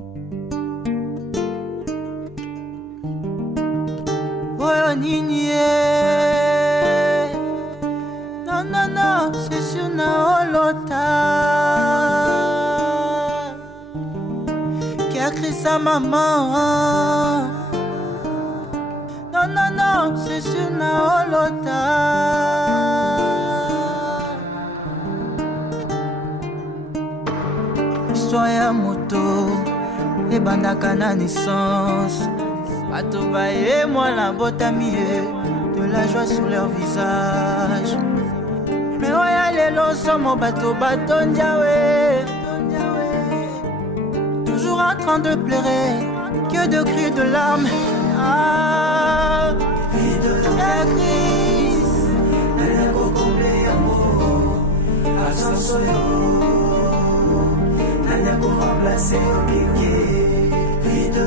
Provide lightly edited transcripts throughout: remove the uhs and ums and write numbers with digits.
Oh Nini, non non non, c'est sur na olota qui a créé sa maman. Non non non, c'est sur na olota. Histoire ya moto et bandaka na naissance. Batoba et moi la botami de la joie sur leur visage. Mais ouais les longs sont mon bateau ndiawe. Toujours en train de pleurer, que de cris de larmes. Ah, vie de la crise, elle est recomblée amour. Ascension, elle est pour remplacer au kéké. Vie de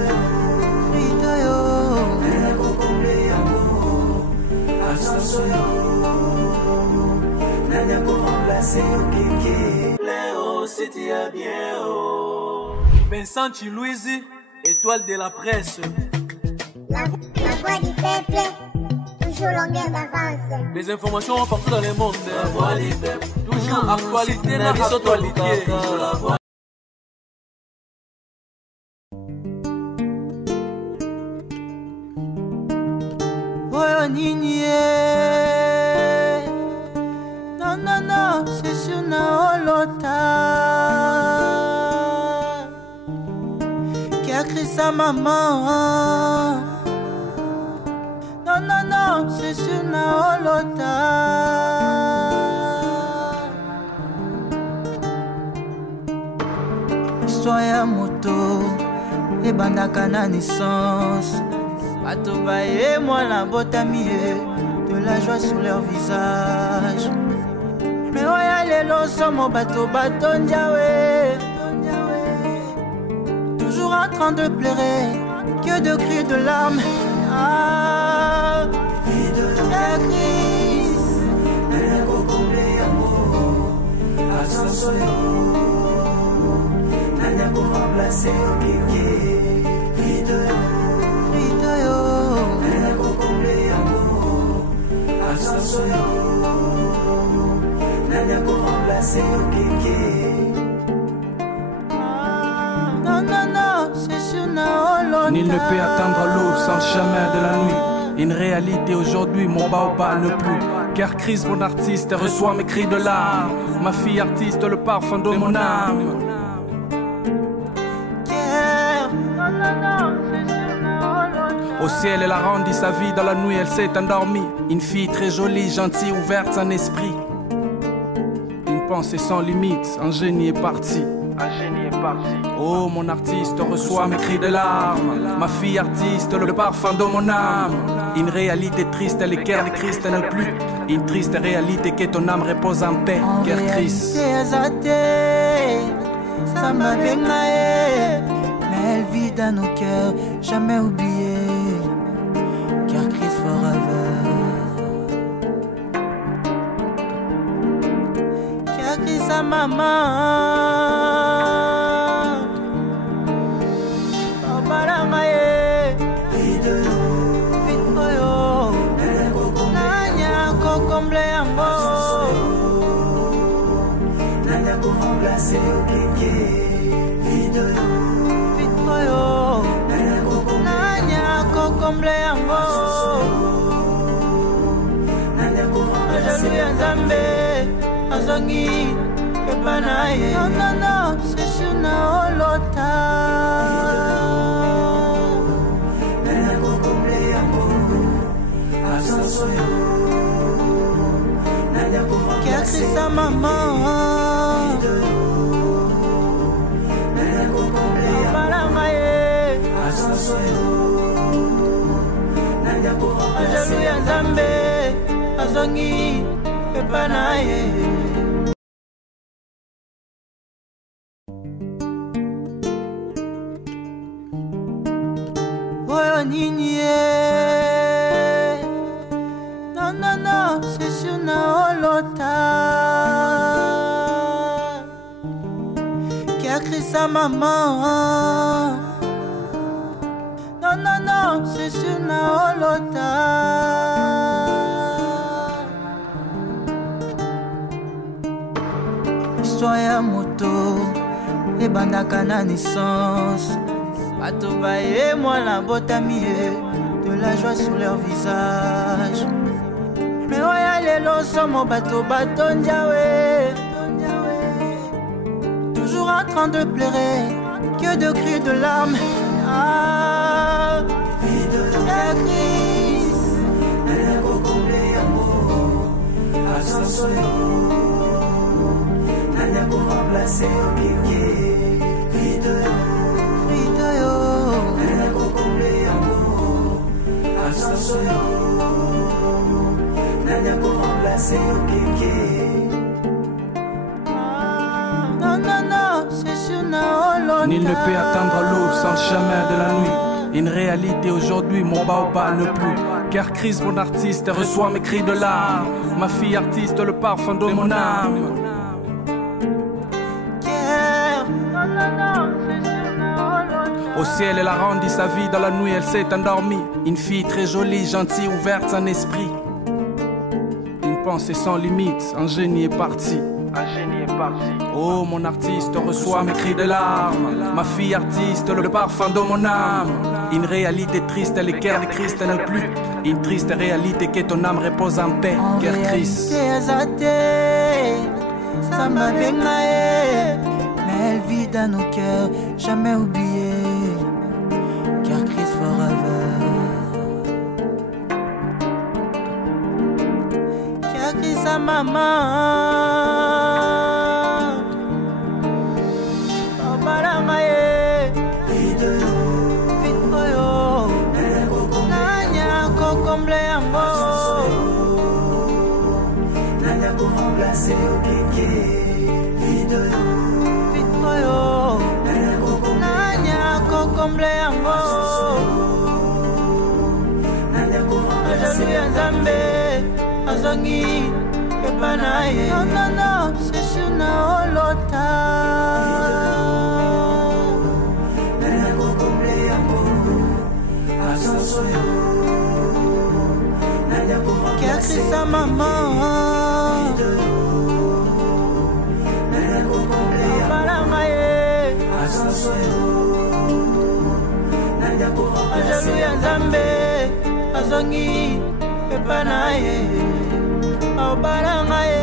Nanya pour remplacer au kéké. Léo, c'était bien haut. Vincent Chilouizi, étoile de la presse. La voix du peuple, toujours longueur d'avance. Les informations partout dans le monde. La voix du peuple, toujours actualité, la actualité. Oh Nini, non non non, c'est sur na olota qui a créé sa maman. Non non non, c'est sur na olota. Histoire ya moto et bandaka na naissance. Batoba et moi la botami de la joie sur leur visage. Mais ouais les longs sont mon bateau ndiawe. Toujours en train de pleurer, que de cris de larmes. Ah, vie de la crise, elle est recomblée amour. Ascension, Nanya pour remplacer au kéké. Vie de Nanya pour remplacer au kéké. Non non non, c'est sur na olota. Nul ne peut attendre l'aube sans le chemin de la nuit. Une réalité aujourd'hui, mon baobab ne plus. Car Chris, mon artiste, reçoit mes cris de larmes. Ma fille artiste, le parfum de mon âme. Au ciel, elle a rendu sa vie, dans la nuit, elle s'est endormie. Une fille très jolie, gentille, ouverte, sans esprit. Une pensée sans limite, un génie est parti. Oh, mon artiste reçoit mes cris de larmes. Ma fille artiste, le parfum de mon âme. Une réalité triste, les cœurs de Christ ne plus. Une triste réalité que ton âme repose en paix, car Christ. Ça m'a bien mais elle vit dans nos cœurs, jamais oublié. Car Christ forever. Car Christ sa maman. Oh baramaye. Vite oyo. Nanya kokomble ambo. Nanya pour remplacer au kéké. Vite oyo. Nanya kokomble ambo. Alléluia Nzambe azongi epanaye. Non non non, c'est sur na olota. Nanya kokomble ambo. Ascension. Nanya pour remplacer sa maman. Nanya kokomble Alléluia Nzambe azongi epanaye. Oh Nini, non non non, c'est sur na olota qui a a créé sa maman. Non, non, non, c'est sur Naolota. Histoire ya moto, et bandaka na naissance. Bato baye moi la botami, de la joie sur leur visage. Mais oya lelo somo bato bato ndiawe. Toujours en train de pleurer, que de cris de larmes. Ah, vie de la crise, elle a comblé amour, ascension, elle a pour remplacer au kéké. Vie de yo, elle a comblé amour, ascension, elle a pour remplacer au kéké. Non, non, non, c'est sur Naolota. Nul ne peut atteindre l'aube sans le chemin de la nuit. Une réalité aujourd'hui, mon baobab ne plus. Car crise, mon artiste, reçoit mes cris de larmes. Ma fille artiste, le parfum de mon âme. Au ciel, elle a rendu sa vie, dans la nuit, elle s'est endormie. Une fille très jolie, gentille, ouverte en esprit. Une pensée sans limite, un génie est parti. Un génie est parti. Oh, mon artiste reçoit mes cris de larmes. Ma fille artiste, le parfum de mon âme. Une réalité triste, elle est guerre de Christ, elle n'est plus. Une triste réalité que ton âme repose en paix. Guerre Christ. Mais elle vit dans nos cœurs, jamais oublié. Car Christ forever. Car Christ sa maman. C'est au kéké, vide yo, nanya kokomble yango, ajali ya Nzambe, azongi epanaye. Non, non, non, c'est sur Naolota. Nanya kokomble yango, ascension yo, nanya kokomble qui a créé sa maman. Ajalu ya Nzambe azongi epanaye aobalanga ye.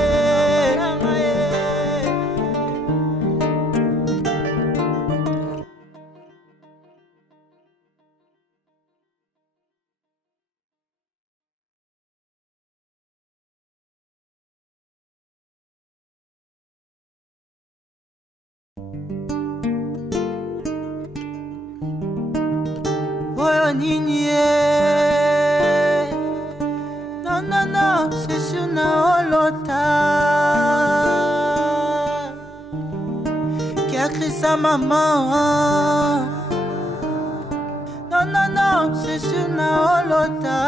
Oh nini, non, non, non, c'est sur Naolota. Qui a créé sa maman. Non, non, non, c'est sur Naolota.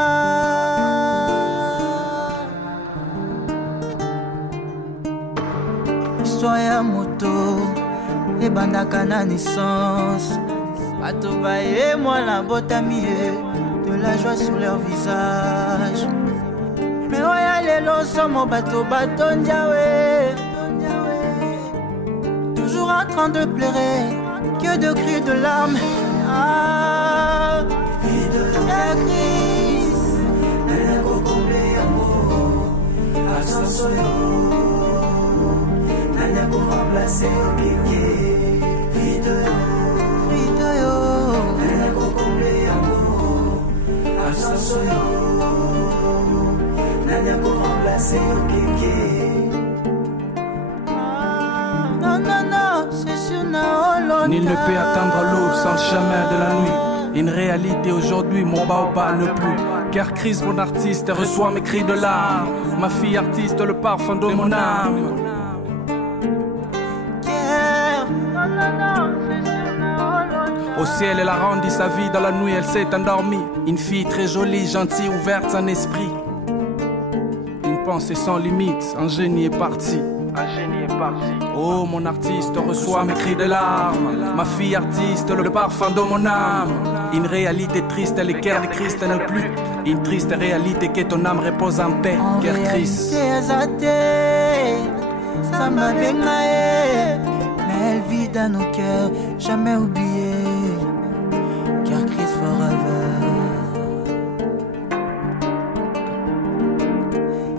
Histoire ya moto, et bandaka na naissance. Bato baye moi la botami, de la joie sur leur visage. Mais oya lelo somo bato bato ndiawe. Toujours en train de pleurer, que de cris de larmes. Ah, vie de la crise, elle a comblé amour, ascension, elle a pour remplacer au kéké. Vie de yo, elle a comblé amour, ascension, elle a pour remplacer au kéké. Non, non, non, c'est sur Naolota. Nul ne peut atteindre l'aube sans le chemin de la nuit. Une réalité aujourd'hui, mon baobab ne plus. Car Christ, mon artiste, reçoit mes cris de larmes. Ma fille artiste, le parfum de mon âme. Au ciel, elle a rendu sa vie, dans la nuit, elle s'est endormie. Une fille très jolie, gentille, ouverte en esprit. Une pensée sans limite, un génie est parti. un génie est parti. Oh, mon artiste reçoit mes cris de larmes. Ma fille artiste, le parfum de mon âme. Une réalité triste, le cœur de Christ ne plus. Une triste réalité que ton âme repose en paix. Car Christ. Ça m'a bien mais elle vit dans nos cœurs, jamais oublié. Car Christ forever.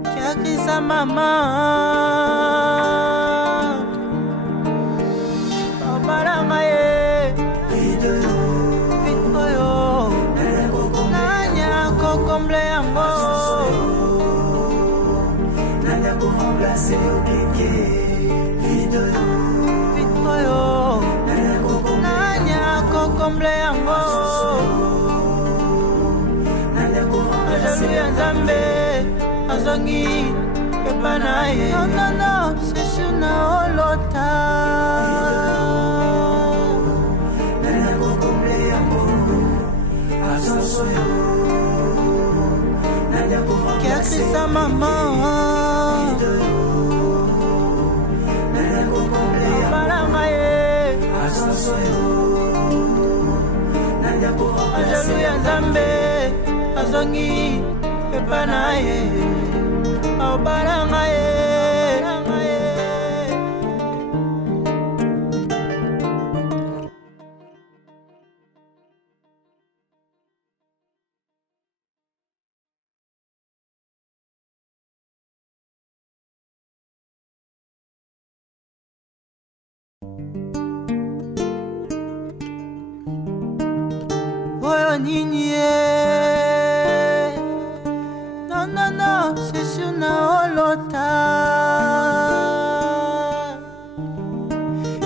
Car Christ sa maman. C'est au kéké, vide Nanya kokomble yango Ajaluya Nzambe Azongi Kepanaye Non, c'est sur na olota Nanya kokomble yango Azasoyo Nanya kokomble Kiasi sa maman Ajaluya Nzambe Azongi Epanaye Aobarangaye Oh Nini, non, c'est sur na olota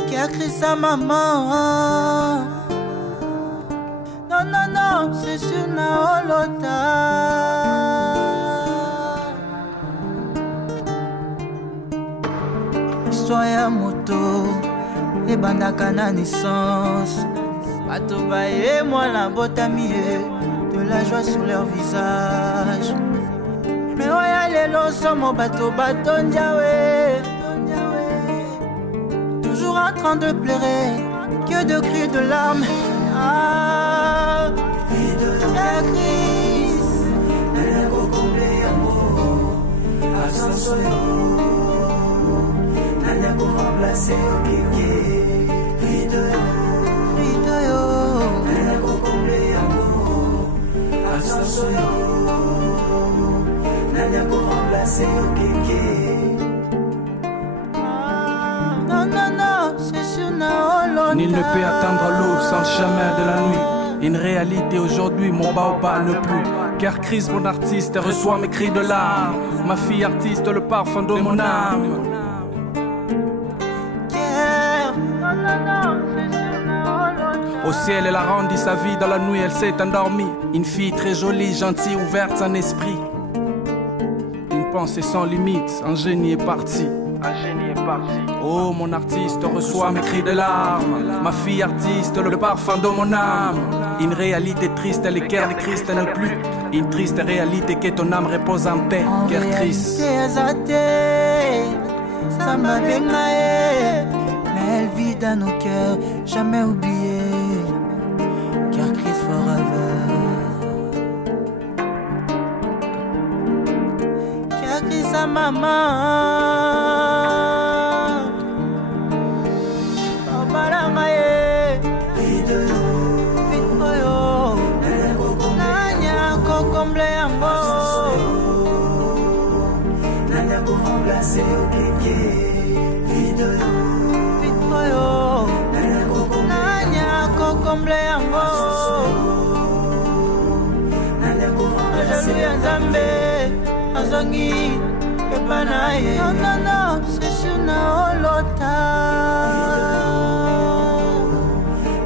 qui a créé sa maman. Non, c'est sur na olota. Histoire ya moto, et bandaka na naissance. Batoba et moi la botami de la joie sur leur visage. Mais ouais les longs sommes bateau ndiawe. Toujours en train de pleurer, que de cris de larmes. Ah, la crise. Elle comblé amour, Asansoyo. Nanya pour remplacer au kéké, vide. Elle comblé amour, Asansoyo. Nanya pour remplacer au kéké. Non, c'est sur na olota. Nul ne peut attendre l'aube sans le chemin de la nuit. Une réalité aujourd'hui, mon baobab ne plus. Car Christ, mon artiste, reçoit mes cris de larmes. Ma fille artiste, le parfum de mon âme. Au ciel, elle a rendu sa vie, dans la nuit, elle s'est endormie. Une fille très jolie, gentille, ouverte en esprit. Une pensée sans limite, un génie est parti. Un génie est parti. Oh, mon artiste reçoit mes cris de larmes. Ma fille artiste, le parfum de mon âme. Une réalité triste, le cœur de Christ ne plus. Une triste réalité que ton âme repose en paix. Car Christ. Ça m'a bien mais elle vit dans nos cœurs, jamais oublié. Car Christ forever. Car Christ sa maman. Nanya pour remplacer au kéké, vide. Nanya kokomble yango. Nanya pour remplacer Ajaluya Nzambe Azongi Epanaye Non, c'est sur na olota.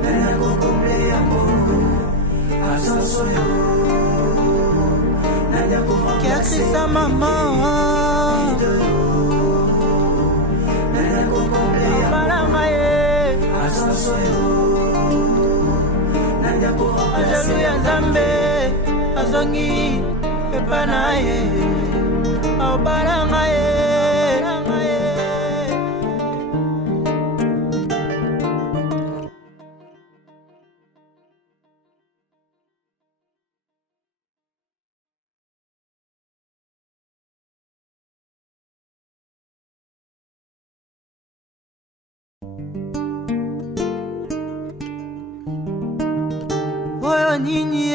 Nanya comblé amour, Asansoyo. Qui a créé sa maman. Ajaluya Nzambe Azongi Epanaye Aobarangaye Oyo nini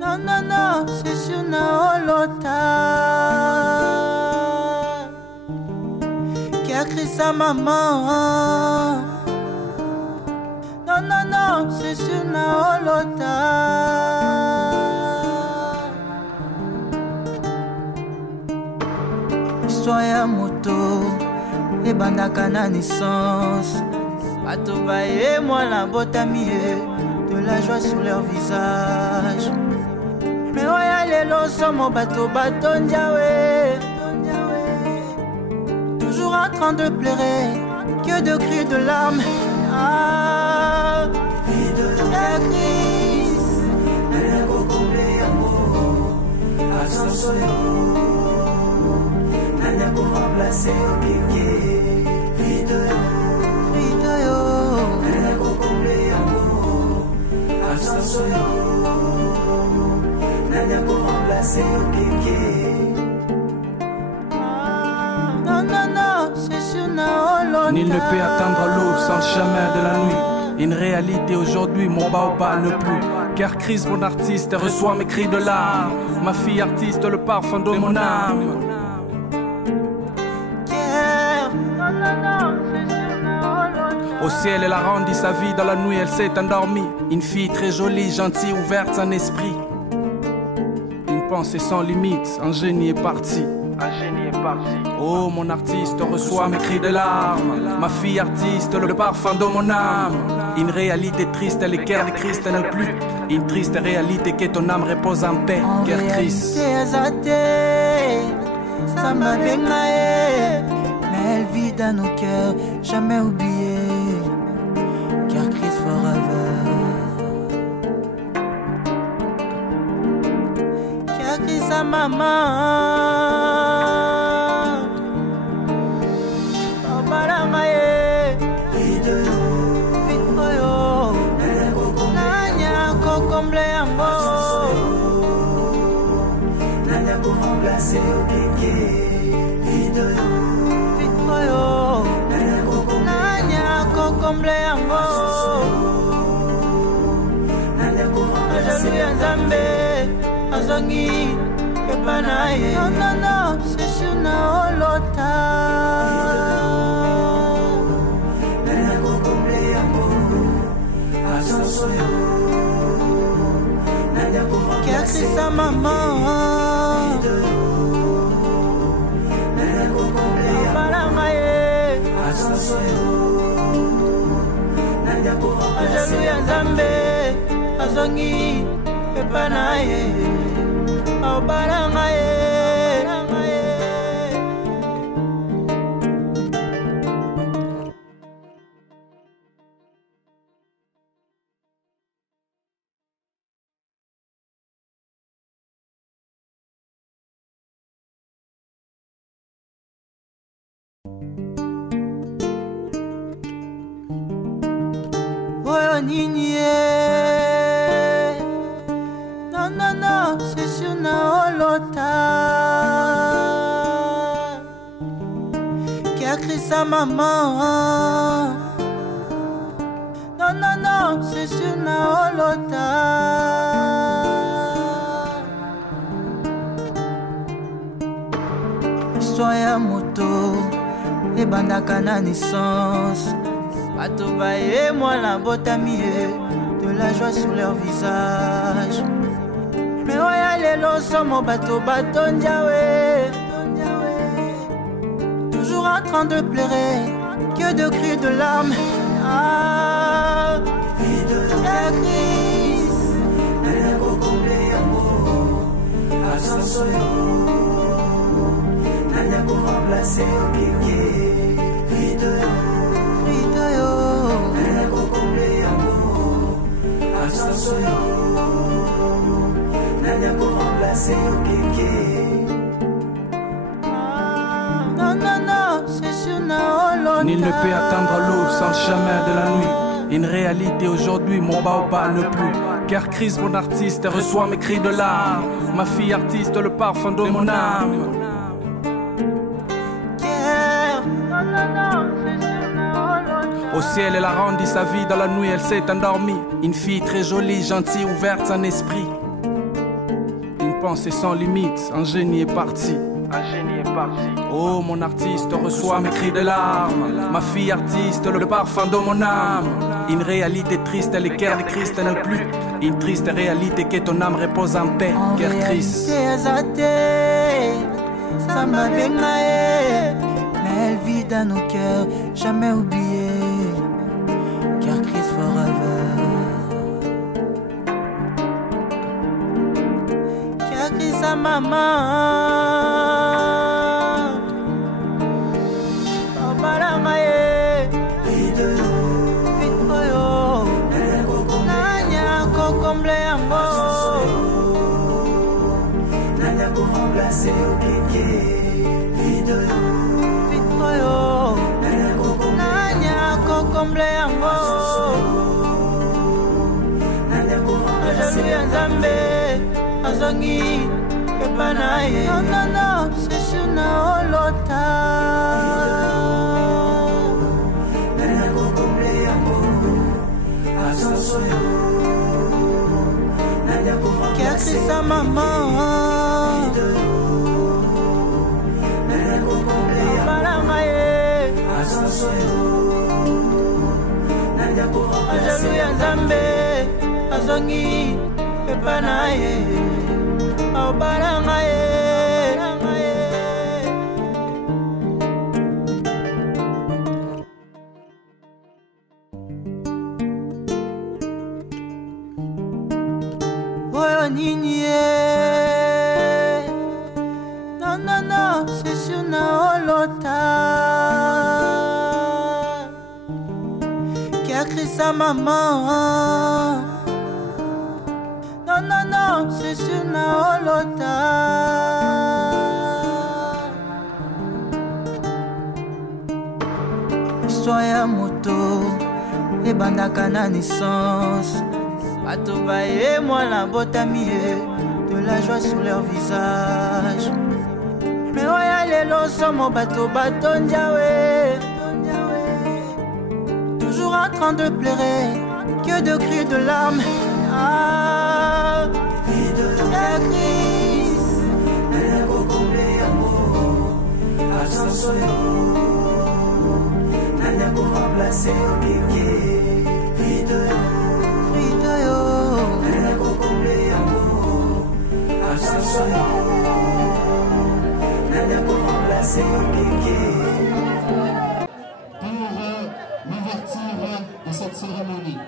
non non non, c'est sûr na olota qui a créé sa maman. Non non non, c'est sûr na olota. Histoire ya moto ebandaka na naissance. Bato baye mwana botami de la joie sur leur visage. Mais oya lelo somo bato batondiawe, toujours en train de pleurer, que de cris de larmes. Ah, vie de la crise, elle a comblé amour, absence elle a pour remplacer au kéké. Vie de yo, elle a comblé amour, absence elle a pour remplacer au kéké. Non non non, c'est sûr na olota. Nul ne peut atteindre l'aube sans le chemin de la nuit. Une réalité aujourd'hui, mon baobab ne plus. Car crise mon artiste reçoit mes cris de larmes. Ma fille artiste, le parfum de mon âme. Au ciel, elle a rendu sa vie, dans la nuit, elle s'est endormie. Une fille très jolie, gentille, ouverte en esprit. Une pensée sans limite, un génie est parti. Oh, mon artiste reçoit mes cris de larmes. Ma fille artiste, le parfum de mon âme. Une réalité triste, elle est guerre de Christ, elle n'est plus. Une triste réalité que ton âme repose en paix. Guerre Christ. Ça m'a mais elle vit dans nos cœurs, jamais oublié. Car Christ forever. Car Christ sa maman. Oh baramaye. Vide yo. Nanya kokomble yango. Nanya pour remplacer au kéké. Vide yo. Nanya kokomble yango. Ajalu ya Nzambe azongi epanaye. Non non non, c'est sûr na olota. Nanya kokomble yango. Asosoyo. Nanya kokomble qui a créé sa maman. Ajalu ya Nzambe azongi epanaye aobarangaye. Oyo nini non non non, c'est sûr na olota qui a créé sa maman. Non non non, c'est sûr na olota. Histoire ya moto ebandaka na naissance. Bato baye mwana botami de la joie sur leur visage. Mais oya lelo somo bato batondiawe, toujours en train de pleurer, que de cris de larmes. Ah, vie de la crise, elle a comblé amour, absence elle a pour remplacer au kéké. Vie de yo, elle a comblé amour, absence elle a pour remplacer au kéké. Non non non, c'est sûr na olota. Nul ne peut atteindre l'aube sans le chemin de la nuit. Une réalité aujourd'hui, mon baobab ne plus. Car crise mon artiste reçoit mes cris de larmes. Ma fille artiste, le parfum de mon âme. Au ciel, elle a rendu sa vie, dans la nuit, elle s'est endormie. Une fille très jolie, gentille, ouverte en esprit. Une pensée sans limite, un génie est parti. Oh, mon artiste reçoit mes cris de larmes. Ma fille artiste, le parfum de mon âme. Une réalité triste, les guerres de Christ ne plus. Une triste réalité que ton âme repose en paix. Guerre Christ. Ça m'a mais elle vit dans nos cœurs, jamais oublié. Car Christ forever. Car Christ sa maman. C'est ok, vide Nanya kokomble yango Ajali ya Nzambe Azongi Epana ye Non, c'est sur na olota Nanya kokomble yango Asansoyo Nanya kokomble Kia krisa maman Ajalu ya Nzambe Azongi Epana ye Aobalanga ye Oyo nini ye Non, c'est sur na olota Sa maman Non, c'est sur na olota Histoire ya moto Ebandaka na naissance Bato baye mwana botami de la joie sur leur visage Mais oya lelo somo bato ndiawe En train de pleurer, que de cris de larmes. Ah, la crise. Elle a comblé amour, Asansoyo. Elle a remplacé au kéké, vide yo. Elle a comblé amour, Asansoyo. Elle a remplacé au kéké. De cette cérémonie.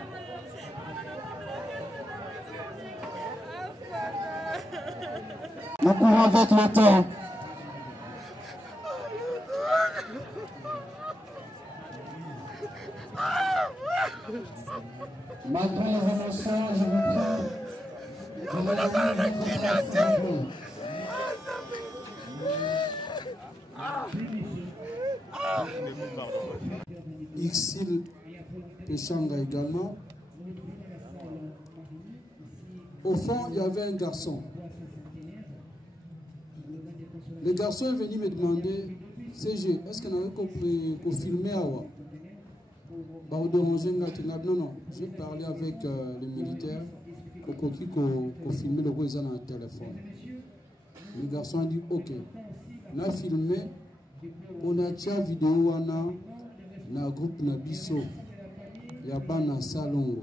Nous courons avec le temps. Malgré les émotions, je vous prie de lever votre place. Ixil Pechanga également. Au fond, il y avait un garçon. Le garçon est venu me demander, CG, est-ce qu'on avait qu'on filmer Awa? Non, j'ai parlé avec les militaires pour qu'on filme le voisin dans le téléphone. Le garçon a dit, ok, on a filmé, on a tia vidéo na groupe Nabiso. Yaba na salon.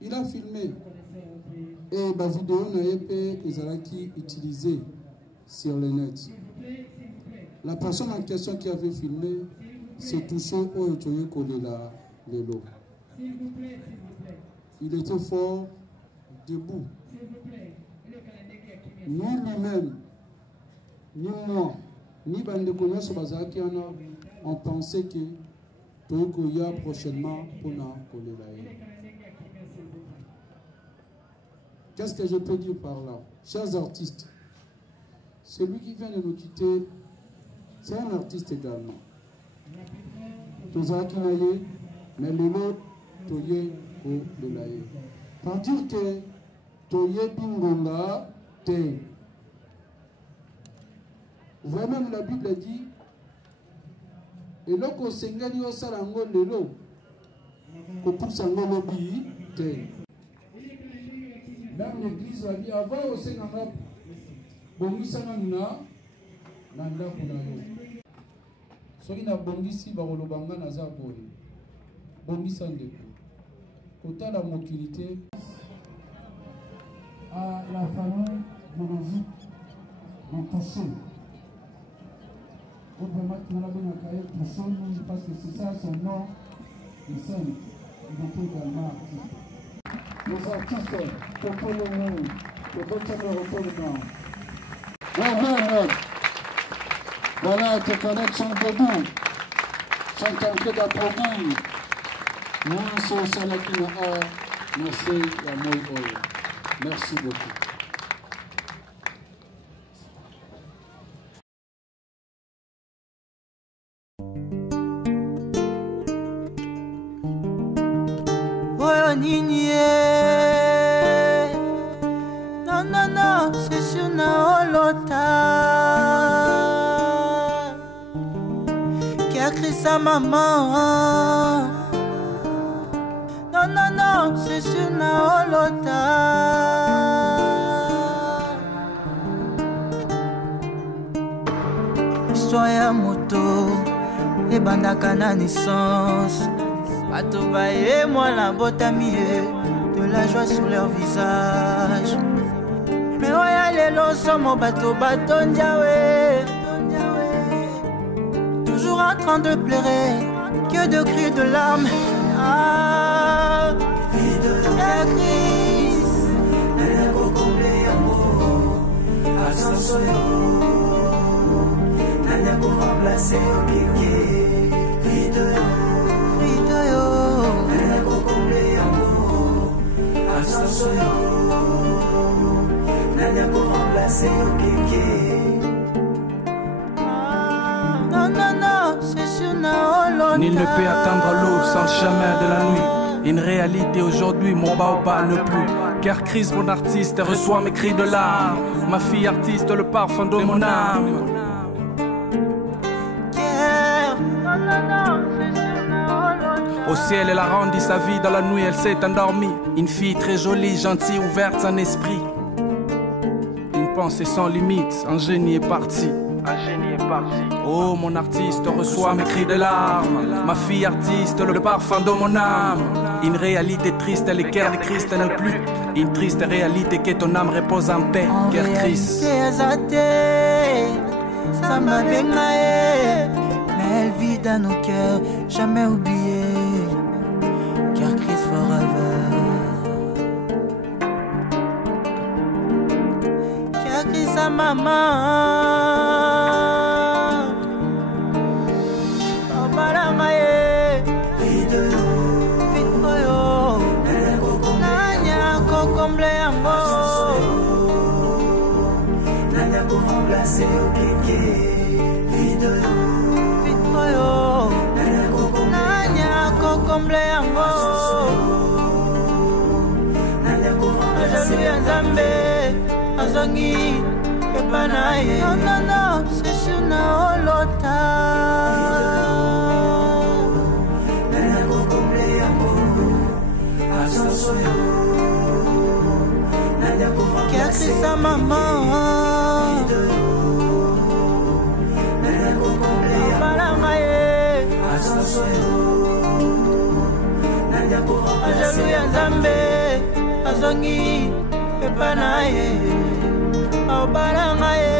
Il a filmé et la vidéo n'a été utilisée sur le net. La personne en question qui avait filmé s'est touché au Otoye Kolela Lelo. Il était fort debout. Ni lui-même, ni moi, ni Bandekona Sobazakiana, on pensait que Toyokoya prochainement pour na Kolela. Qu'est-ce que je peux dire par là? Chers artistes, celui qui vient de nous quitter, c'est un artiste également. Tozaki Naye, mais le lot, Toye Kolelaye. Pour dire que Toye Bingonga, Te. Vraiment, la Bible dit, eloko osengeli osala yango lelo kopusa yango lobi te. Dans l'église a dit avant osenganga bongisanga na ndako na yo. Soki na bongisi bakolobanga naza boye bongisa ndeko kotala mokili te. À la famille biologique de Touché. Au vraiment, tu l'as bien accueilli, Touché, parce que c'est ça son nom de scène. Il était également artiste. Les artistes, Coco Lomo, le bon temps retournement. Voilà, te connaître son début, son temps d'approfondir. Moi, c'est ça là qui m'a merci à moi. Merci beaucoup. Oh nini, non non non, c'est sur na olota qui a créé sa maman. Non non non, c'est sur na olota. Histoire ya moto ebandaka na naissance. Bato baye mwana botami de la joie sur leur visage. Mais oya lelo somo bato batondiawe, toujours en train de pleurer, que de cris de larmes. Ah, vie de la crise, elle est beaucoup plus amour. Ascension, elle est pour remplacer au kéké. Vie de yo, elle est beaucoup plus amour. Ascension, elle est pour remplacer au kéké. Non, non, non, c'est sur Naolo. Nul ne peut atteindre l'aube sans le chemin de la nuit. Une réalité aujourd'hui, mon baobab ne plus. Car crise, mon artiste, reçoit mes cris de larmes. Ma fille artiste, le parfum de mon âme. Au ciel, elle a rendu sa vie, dans la nuit, elle s'est endormie. Une fille très jolie, gentille, ouverte sans esprit. Une pensée sans limite, un génie est parti. Oh, mon artiste reçoit mes cris de larmes. Ma fille artiste, le parfum de mon âme. Une réalité triste, le cœur de Christ n'est plus. Une triste réalité que ton âme repose en paix, car Christ. Ça m'a mais elle vit dans nos cœurs, jamais oublié, car Christ forever. Car Christ sa maman. C'est ok, vide yo, nanya kokomble yango, ajali ya Nzambe, azongi epana ye. Non non non, c'est sur na olota. Nanya kokomble yango, ascension yo, nanya kokomble qui a créé sa maman. Ajalu ya Nzambe azongi epana ye aobalanga ye.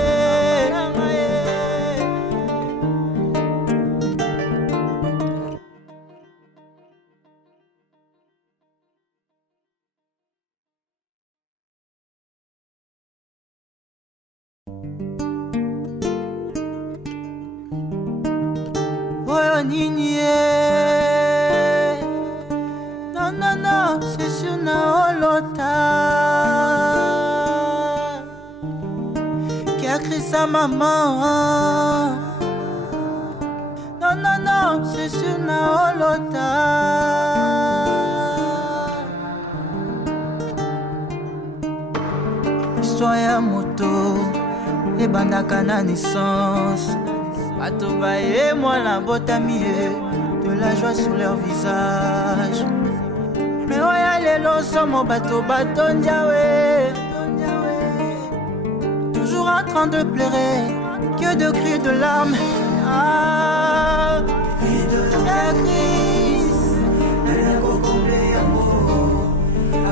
Oyo nini non non non, c'est sur Naolota qui a créé sa maman. Non non non, c'est sur Naolota. Histoire ya moto ebandaka na naissance. Batoba et moi la botami, de la joie sur leur visage. Mais ouais, les lots sont mon bateau, bateau Ndiawe. Toujours en train de pleurer, que de cris, de larmes. Ah, la crise. Nana kokombe yango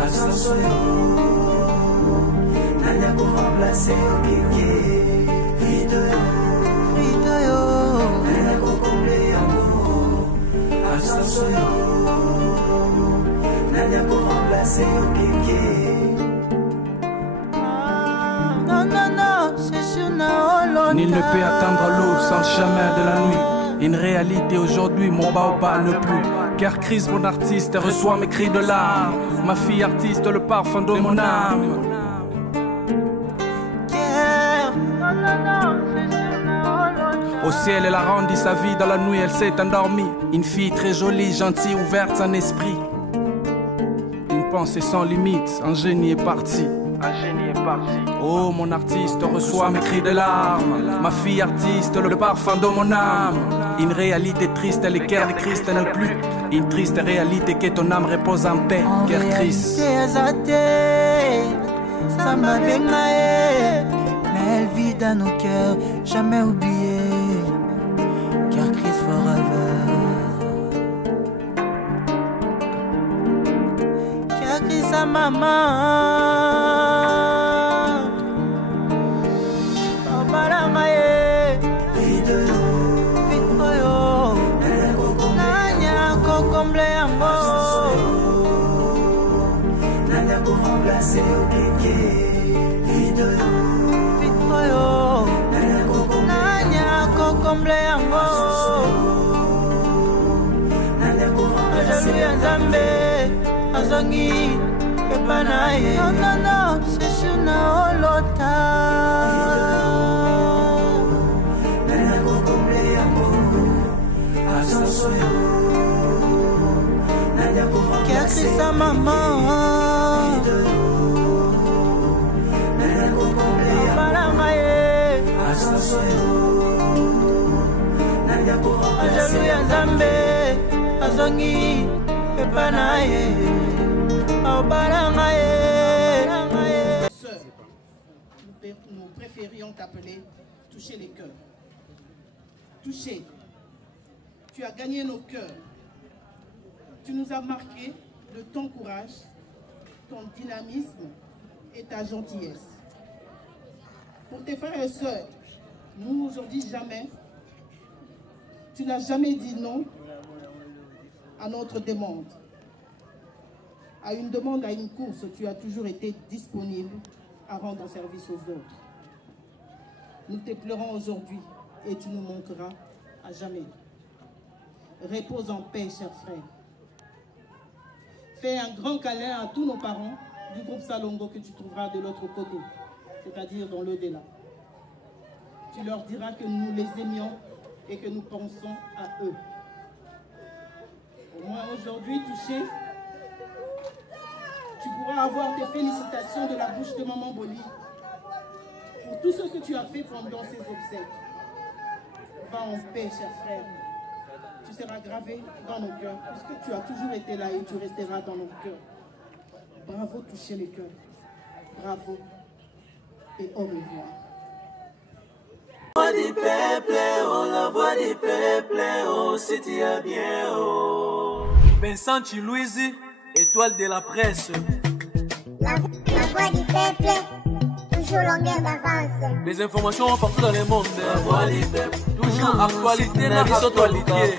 absence yo. Nana ko remplacer okeke vide yo. Nana kokombe yango absence yo. Nana ko remplacer okeke. Non, non, non, c'est sur Naolo. Nul ne peut atteindre l'aube sans le chemin de la nuit. Une réalité aujourd'hui, mon baobab ne plus. Car crise, mon artiste, reçoit mes cris de larmes. Ma fille artiste, le parfum de mon âme. Au ciel, elle a rendu sa vie, dans la nuit, elle s'est endormie. Une fille très jolie, gentille, ouverte en esprit. Une pensée sans limite, un génie est parti. Un génie est parti. Oh, mon artiste reçoit mes cris de larmes. Ma fille artiste, le parfum de mon âme. Une réalité triste, elle est guerre de Christ, elle n'est plus. Une triste réalité que ton âme repose en paix. Guerre Christ. Ça m'a mais elle vit dans nos cœurs, jamais oublié. Car Christ forever. Car Christ sa maman. Remplacer au kéké vide yo. Nanya kokomble yango. Ajalu ya Nzambe azongi epana ye. Non, non, non, c'est sur Naolota. Nanya kokomble yango absence yo. Nanya ko remplacer sa maman. Ajalu ya Nzambe azongi epana ye aobalanga ye. Sœur, nous préférions t'appeler toucher les cœurs. Toucher. Tu as gagné nos cœurs. Tu nous as marqué de ton courage, ton dynamisme et ta gentillesse. Pour tes frères et sœurs, nous aujourd'hui jamais, tu n'as jamais dit non à notre demande. À une demande, à une course, tu as toujours été disponible à rendre service aux autres. Nous te pleurons aujourd'hui et tu nous manqueras à jamais. Repose en paix, chers frères. Fais un grand câlin à tous nos parents du groupe Salongo que tu trouveras de l'autre côté, c'est-à-dire dans l'au-delà. Tu leur diras que nous les aimions et que nous pensons à eux. Au moins aujourd'hui, touché, tu pourras avoir tes félicitations de la bouche de Maman Boli pour tout ce que tu as fait pendant ces obsèques. Va en paix, cher frère. Tu seras gravé dans nos cœurs, puisque tu as toujours été là et tu resteras dans nos cœurs. Bravo, toucher les cœurs. Bravo et au revoir. La voix du peuple, oh, la voix du peuple, oh, c'est bien, oh. Vincent Chilouise, étoile de la presse. La voix du peuple, toujours longueur d'avance. Les informations partout dans le monde. La voix du peuple, toujours actualité, la actualité.